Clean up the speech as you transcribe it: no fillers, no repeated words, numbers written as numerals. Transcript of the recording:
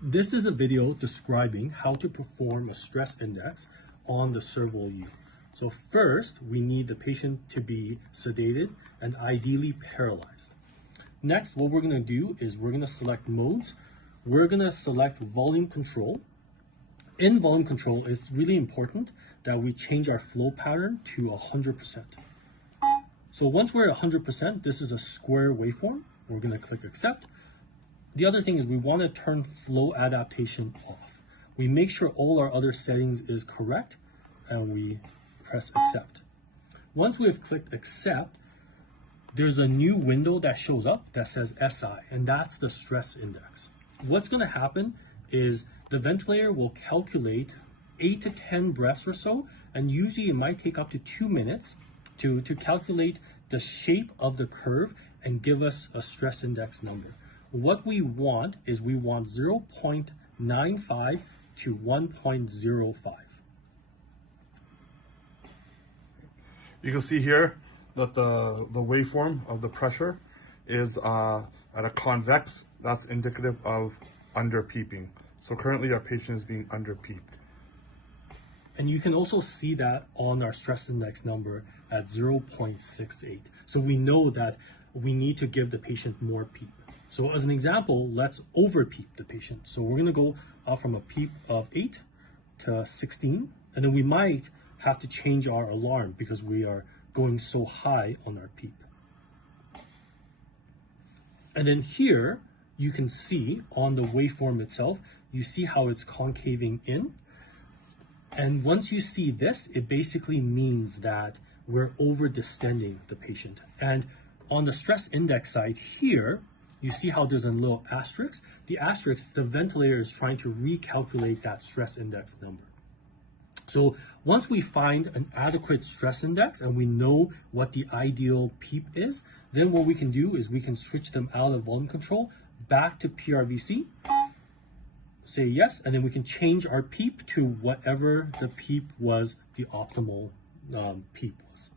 This is a video describing how to perform a stress index on the ServoU. So first, we need the patient to be sedated and ideally paralyzed. Next, what we're going to do is we're going to select modes. We're going to select volume control. In volume control, it's really important that we change our flow pattern to 100%. So once we're at 100%, this is a square waveform. We're going to click accept. The other thing is we want to turn flow adaptation off. We make sure all our other settings is correct and we press accept. Once we have clicked accept, there's a new window that shows up that says SI, and that's the stress index. What's going to happen is the ventilator will calculate 8 to 10 breaths or so, and usually it might take up to 2 minutes to calculate the shape of the curve and give us a stress index number. What we want is we want 0.95 to 1.05. You can see here that the waveform of the pressure is at a convex. That's indicative of under peeping. So currently our patient is being under peeped. And you can also see that on our stress index number at 0.68. So we know that we need to give the patient more peep. So as an example, let's over peep the patient. So we're gonna go out from a peep of 8 to 16, and then we might have to change our alarm because we are going so high on our peep. And then here, you can see on the waveform itself, you see how it's concaving in. And once you see this, it basically means that we're over distending the patient. And on the stress index side here, you see how there's a little asterisk. The asterisk, the ventilator is trying to recalculate that stress index number. So once we find an adequate stress index and we know what the ideal PEEP is, then what we can do is we can switch them out of volume control back to PRVC, say yes, and then we can change our PEEP to whatever the PEEP was, the optimal PEEP was.